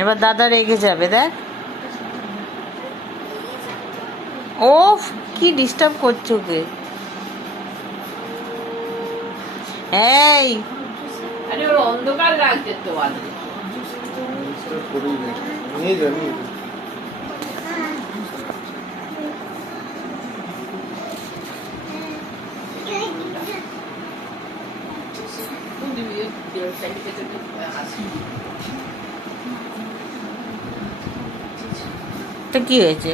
এবার দাদা রেগে যাবে, দেখ। ওফ, কি ডিস্টার্ব করছো ওকে। এই আরে ওর অন্ধকার লাগছে তো আলো। নিয়ে যা নিয়ে যা। তো কি হয়েছে?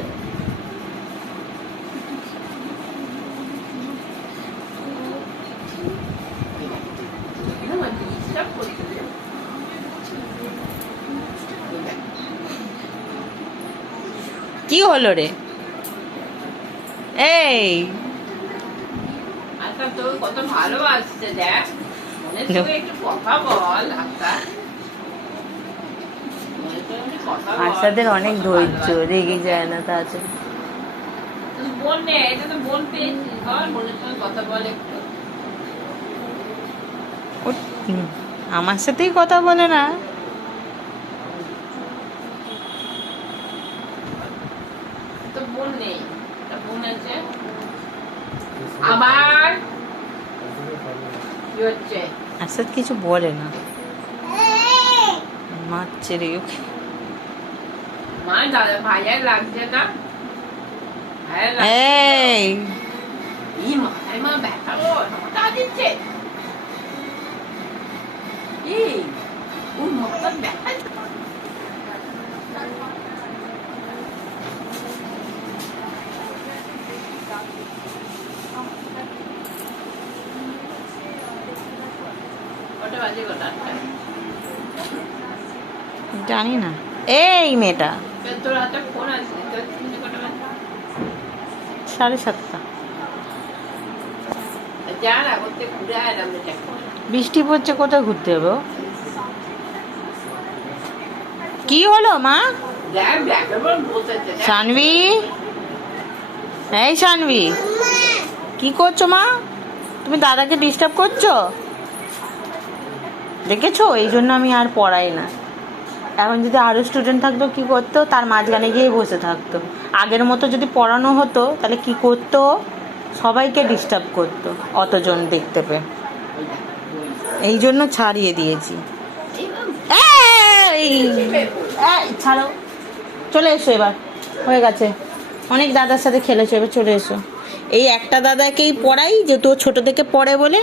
কি হলো রে? এই আজকাল তোর কত ভালোবাসছে দেখ, মনে তো একটু কথা বল আজকাল। বাচ্চাদের অনেক ধৈর্য, রেগে যায় না তাড়াতাড়ি। বোন নে, এটা তো বোন পেয়েছি, বল বোনের সঙ্গে কথা বল একটু। আমার সাথেই কথা বলে না। তো বোন নেই, বোন আছে আবার কি হচ্ছে? আসাদ কিছু বলে না, মারছে রে ওকে। মা দাদা ভাইয়ার লাগছে না? ভাইয়ার লাগছে? এই এই মাথায় মা ব্যথা গো, তা দিচ্ছে। এই ওর মাথার ব্যথা। কটা বাজে গো? জানি না। এই মেয়েটা তোর হাতে ফোন আছে, তোর কটা বাজে? 7:30। যা না করতে ঘুরে আয় না, আমরা দেখো। বৃষ্টি পড়ছে, কোথায় ঘুরতে যাবো? কি হলো মা? দেখ দেখ এবার বসেছে দেখ। শানভি, এই শানভি, কি করছো মা? তুমি দাদাকে ডিস্টার্ব করছো, দেখেছো? এই জন্য আমি আর পড়াই না। এখন যদি আরো স্টুডেন্ট থাকতো কি করতো? তার মাঝখানে গিয়ে বসে থাকতো। আগের মতো যদি পড়ানো হতো তাহলে কি করতো? সবাইকে ডিস্টার্ব করতো অতজন দেখতে পেয়ে। এই জন্য ছাড়িয়ে দিয়েছি। এই ছাড়ো, চলে এসো এবার, হয়ে গেছে। অনেক দাদার সাথে খেলেছো, এবার চলে এসো। এই একটা দাদাকেই পড়াই, যে তো ছোট থেকে পড়ে বলে।